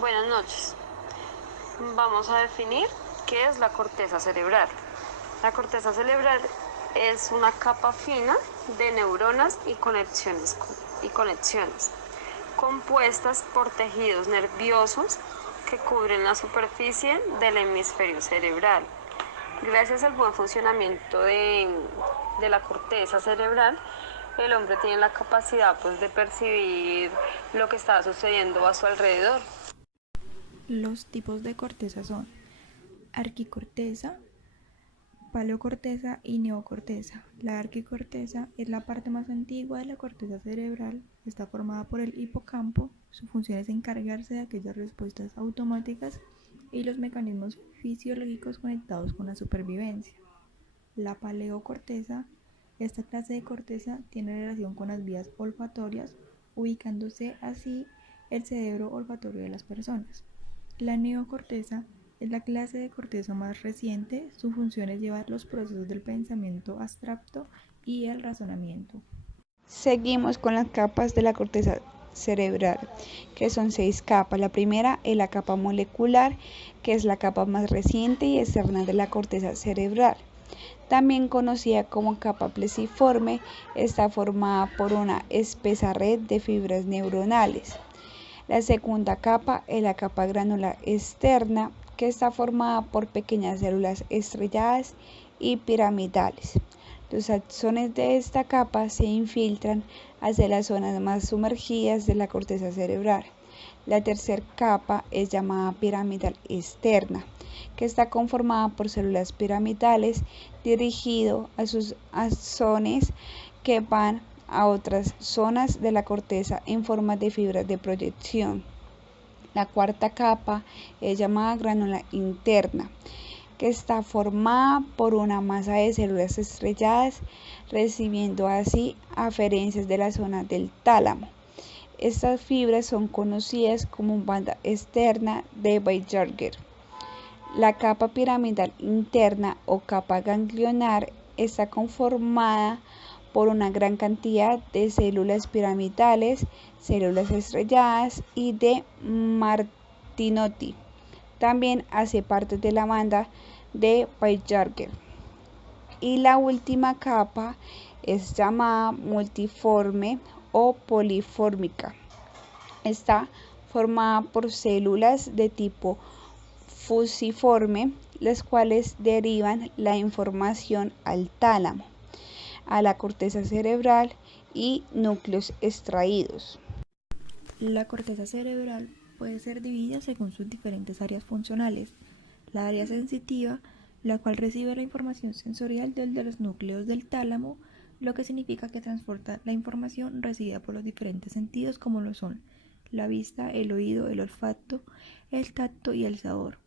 Buenas noches. Vamos a definir qué es la corteza cerebral. La corteza cerebral es una capa fina de neuronas y conexiones compuestas por tejidos nerviosos que cubren la superficie del hemisferio cerebral. Gracias al buen funcionamiento de la corteza cerebral, el hombre tiene la capacidad de percibir lo que está sucediendo a su alrededor. Los tipos de corteza son arquicorteza, paleocorteza y neocorteza. La arquicorteza es la parte más antigua de la corteza cerebral, está formada por el hipocampo, su función es encargarse de aquellas respuestas automáticas y los mecanismos fisiológicos conectados con la supervivencia. La paleocorteza, esta clase de corteza tiene relación con las vías olfatorias, ubicándose así el cerebro olfatorio de las personas. La neocorteza es la clase de corteza más reciente, su función es llevar los procesos del pensamiento abstracto y el razonamiento. Seguimos con las capas de la corteza cerebral, que son 6 capas. La primera es la capa molecular, que es la capa más reciente y externa de la corteza cerebral. También conocida como capa plesiforme, está formada por una espesa red de fibras neuronales. La segunda capa es la capa granular externa, que está formada por pequeñas células estrelladas y piramidales. Los axones de esta capa se infiltran hacia las zonas más sumergidas de la corteza cerebral. La tercera capa es llamada piramidal externa, que está conformada por células piramidales dirigido a sus axones que van a otras zonas de la corteza en forma de fibras de proyección. La cuarta capa es llamada grándula interna, que está formada por una masa de células estrelladas, recibiendo así aferencias de la zona del tálamo. Estas fibras son conocidas como banda externa de Weisberger. La capa piramidal interna o capa ganglionar está conformada por una gran cantidad de células piramidales, células estrelladas y de Martinotti. También hace parte de la banda de Weisberger. Y la última capa es llamada multiforme o polifórmica. Está formada por células de tipo fusiforme, las cuales derivan la información al tálamo, a la corteza cerebral y núcleos extraídos. La corteza cerebral puede ser dividida según sus diferentes áreas funcionales. La área sensitiva, la cual recibe la información sensorial de los núcleos del tálamo, lo que significa que transporta la información recibida por los diferentes sentidos como lo son la vista, el oído, el olfato, el tacto y el sabor.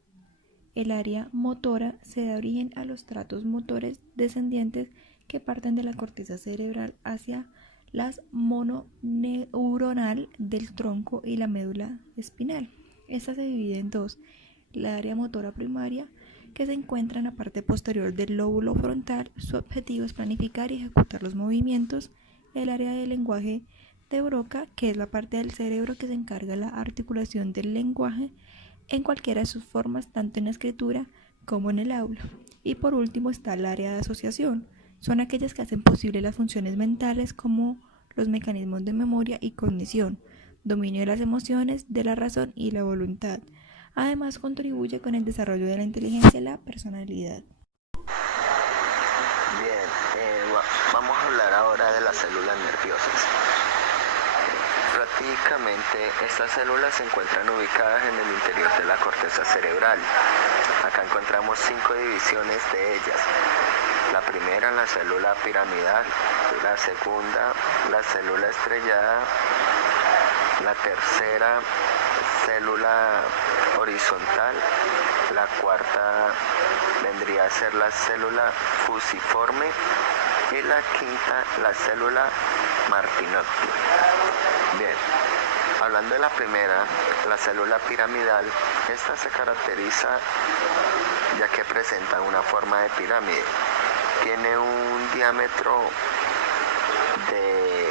El área motora se da origen a los tratos motores descendientes que parten de la corteza cerebral hacia las mononeuronal del tronco y la médula espinal. Esta se divide en dos: la área motora primaria, que se encuentra en la parte posterior del lóbulo frontal, su objetivo es planificar y ejecutar los movimientos; el área del lenguaje de Broca, que es la parte del cerebro que se encarga de la articulación del lenguaje en cualquiera de sus formas, tanto en la escritura como en el aula. Y por último está el área de asociación, son aquellas que hacen posible las funciones mentales como los mecanismos de memoria y cognición, dominio de las emociones, de la razón y la voluntad. Además contribuye con el desarrollo de la inteligencia y la personalidad. Bien, vamos a hablar ahora de las células nerviosas. Prácticamente estas células se encuentran ubicadas en el interior de la corteza cerebral. Acá encontramos 5 divisiones de ellas. La primera, la célula piramidal; la segunda, la célula estrellada; la tercera, célula horizontal; la cuarta vendría a ser la célula fusiforme y la quinta, la célula Martinotti. Bien, hablando de la primera, la célula piramidal, esta se caracteriza ya que presenta una forma de pirámide. Tiene un diámetro de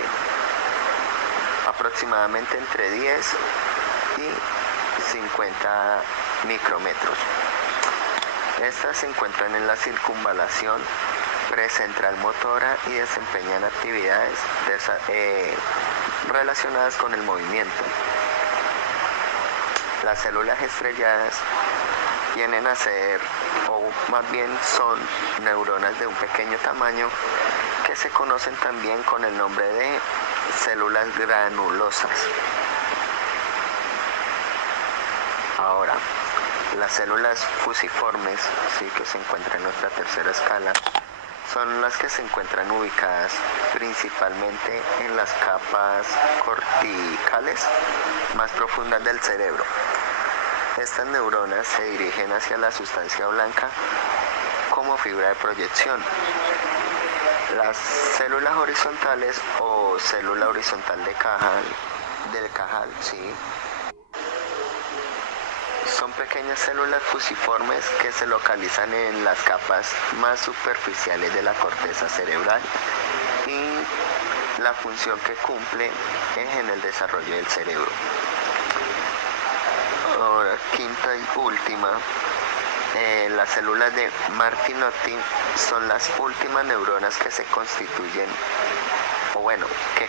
aproximadamente entre 10 y 50 micrómetros. Estas se encuentran en la circunvalación precentral motora y desempeñan actividades relacionadas con el movimiento. Las células estrelladas vienen a ser, o más bien son, neuronas de un pequeño tamaño que se conocen también con el nombre de células granulosas. Ahora, las células fusiformes, sí, que se encuentran en nuestra tercera escala, son las que se encuentran ubicadas principalmente en las capas corticales más profundas del cerebro. Estas neuronas se dirigen hacia la sustancia blanca como fibra de proyección. Las células horizontales o célula horizontal del cajal, ¿sí? Son pequeñas células fusiformes que se localizan en las capas más superficiales de la corteza cerebral y la función que cumple es en el desarrollo del cerebro. Ahora, quinta y última, las células de Martinotti son las últimas neuronas que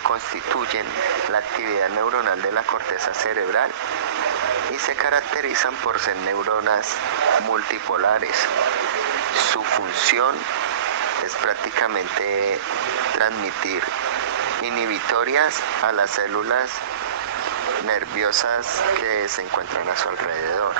constituyen la actividad neuronal de la corteza cerebral y se caracterizan por ser neuronas multipolares. Su función es prácticamente transmitir inhibitorias a las células nerviosas que se encuentran a su alrededor.